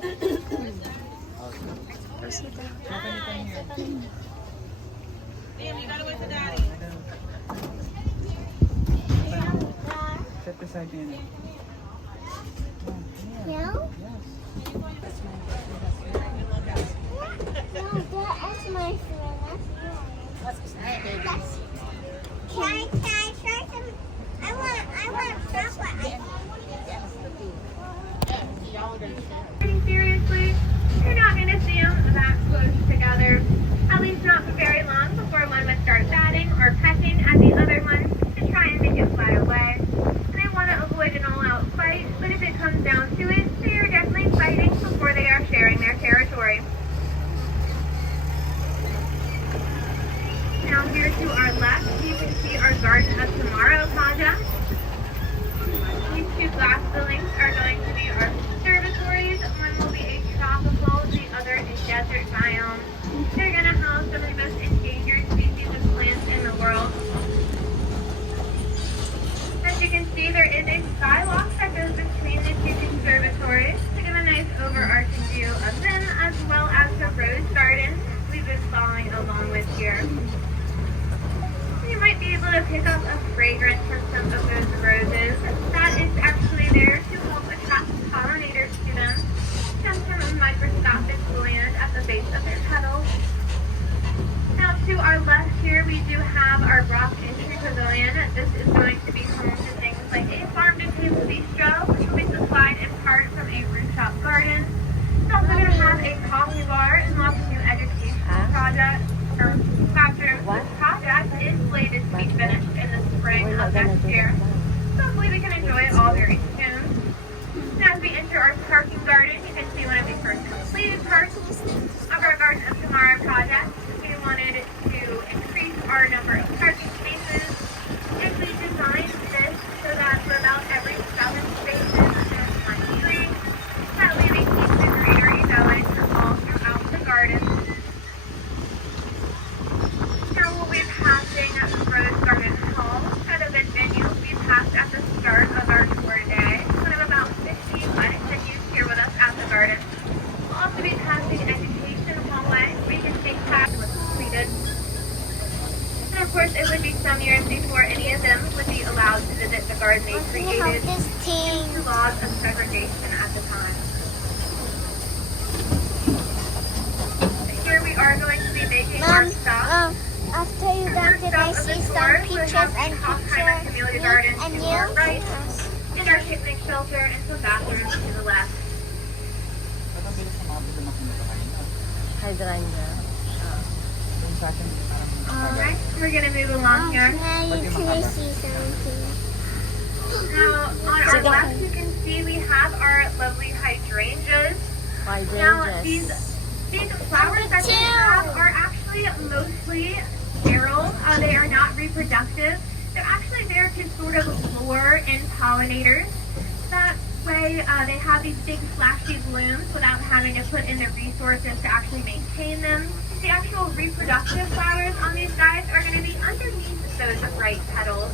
Sit beside me. No? No, that is my friend. That's can I try some? I want chocolate. Seriously, you're not going to see them that close together. At least not for very long before one would start batting or pecking at the other one to try and make it fly away. They want to avoid an all-out fight, but if it comes down to it, they are definitely fighting before they are sharing their territory. Now here to our left, you can see our Garden of Tomorrow project. These two glass buildings are going to be our conservatories. One will be a tropical, the other a desert biome. They're going to house some of the most endangered species of plants in the world. As you can see, there is a skywalk that goes between the two conservatories to give a nice overarching view of them, as well as the rose garden we've been following along with here. You might be able to pick up a fragrance from some of those roses. That is actually there to help attract pollinators to them. Stems from a microscopic gland at the base of their petals. Now to our left here, we do have our rock entry pavilion. This is going to be home to things like a farm-to-table bistro, which will be supplied in part from a rooftop garden. It's also going to have a coffee bar and lots of new educational projects. Classroom. This project is slated to be finished in the spring of next year. So hopefully we can enjoy it all very soon. And as we enter our parking garden, you can see one of the first completed parts of our Garden of Tomorrow project. We wanted to increase our number of parking spaces, and we designed this so that for about every 7 spaces there's one tree. That way we keep the greenery going all throughout the garden. Now we'll be passing Rose Garden Hall, kind of a venue we passed at the start of our tour today. One of about 50 wedding venues here with us at the garden. We'll also be passing Education Hallway, where you can take class when completed. And of course, it would be some years before any of them would be allowed to visit the garden they created due to laws of segregation at the time. Here we are going to be making our stop. After you done, did I see some peaches and and you? Right, and our picnic shelter and some bathrooms to the left. Hydrangea. Alright, we're going to move along here. Can I see something? Now, on our left, you can see we have our lovely hydrangeas. Now, these flowers that we have are actually mostly sterile. They are not reproductive. They're actually there to sort of lure in pollinators. That way they have these big flashy blooms without having to put in the resources to actually maintain them. The actual reproductive flowers on these guys are going to be underneath those bright petals.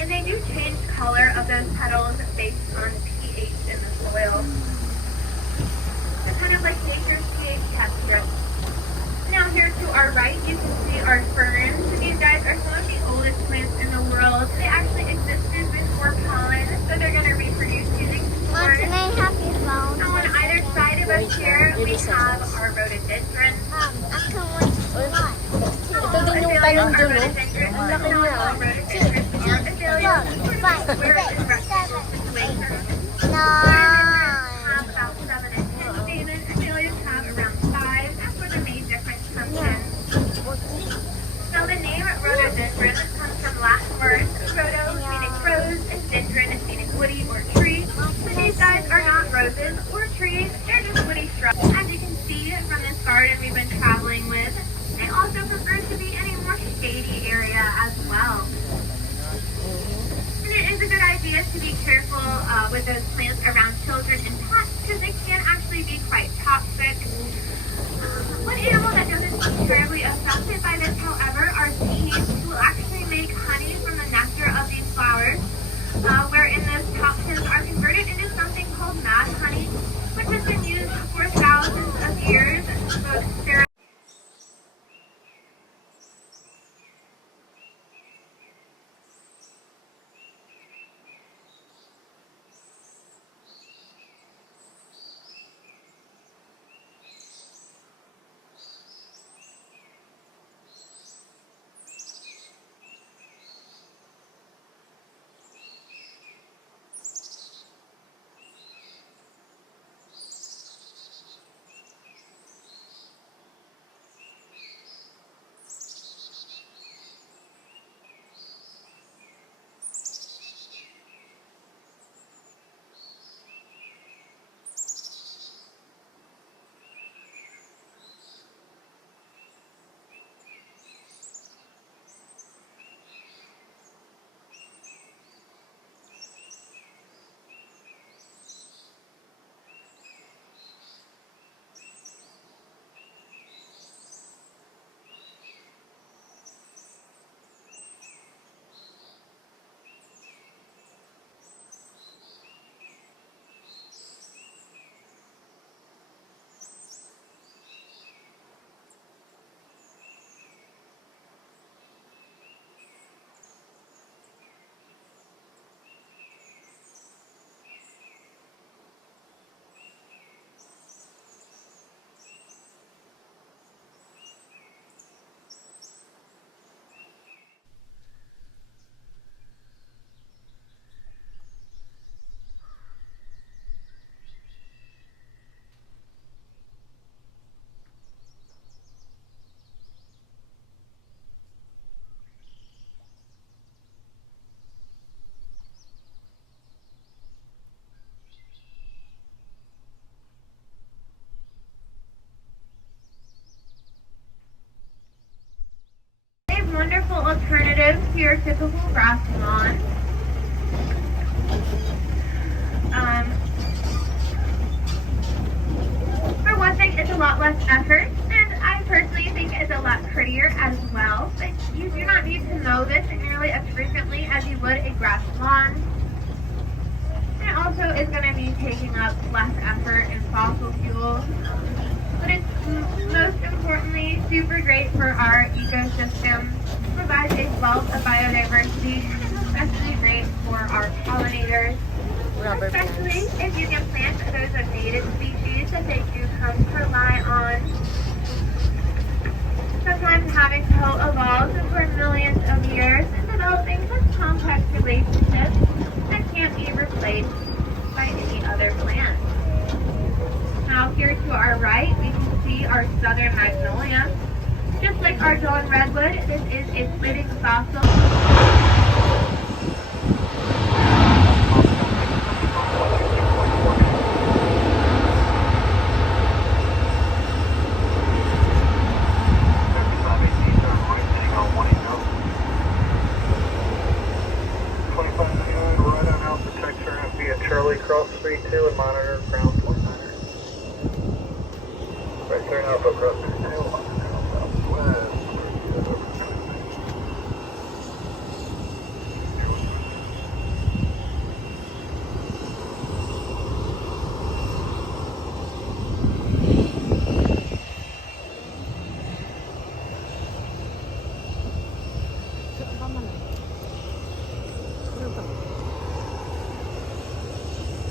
And they do change color of those petals based on pH in the soil. They're kind of like nature's pH test strips. Now here to our right, you can see our ferns. These guys are some of the oldest plants in the world. They actually existed before pollen, so they're going to reproduce using spores. Can I have your phone? Now on either side of us here, we have our rhododendron. I can wait for what? Ito din yung talong dun, oh. Ang laki niya, oh. 4, 5, 6, 7, 8, 9. Have about 7 and 10 stamens, and azaleas have around 5. That's where the main difference comes in. So the name rhododendron comes from Latin words rhodo meaning rose and dendron meaning woody or tree. So these guys are not roses or trees, they're just woody shrubs. As you can see from this garden we've been traveling with, they also prefer to be in a more shady area as well. And it is a good idea to be careful with those plants around children and pets because they can actually be quite toxic. One animal that doesn't seem terribly affected by this, however, are bees who will actually make honey from the nectar of these flowers, wherein those toxins are converted into something called mad honey, which to your typical grass lawn. For one thing, it's a lot less effort, and I personally think it's a lot prettier as well. But you do not need to mow this nearly as frequently as you would a grass lawn. And it also is going to be taking up less effort in fossil fuels. But it's most importantly super great for our ecosystem. Provides a wealth of biodiversity, and is especially great for our pollinators. Especially if you can plant those native species that they do come to rely on. Sometimes having co-evolved over millions of years and developing such complex relationships that can't be replaced by any other plant. Now here to our right, we can see our southern magnolia. Just like our Dawn redwood, this is a living fossil. Cross 32 and monitor ground 29er. Right there, Norfolk Cross 32, monitor southwest.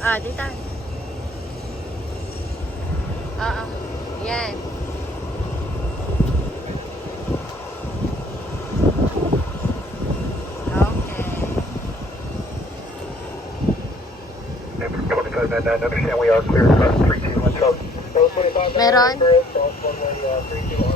Ah, dito. Yan. Okay. Number 25 and understand we are clear across 321 Charles. Meron? 321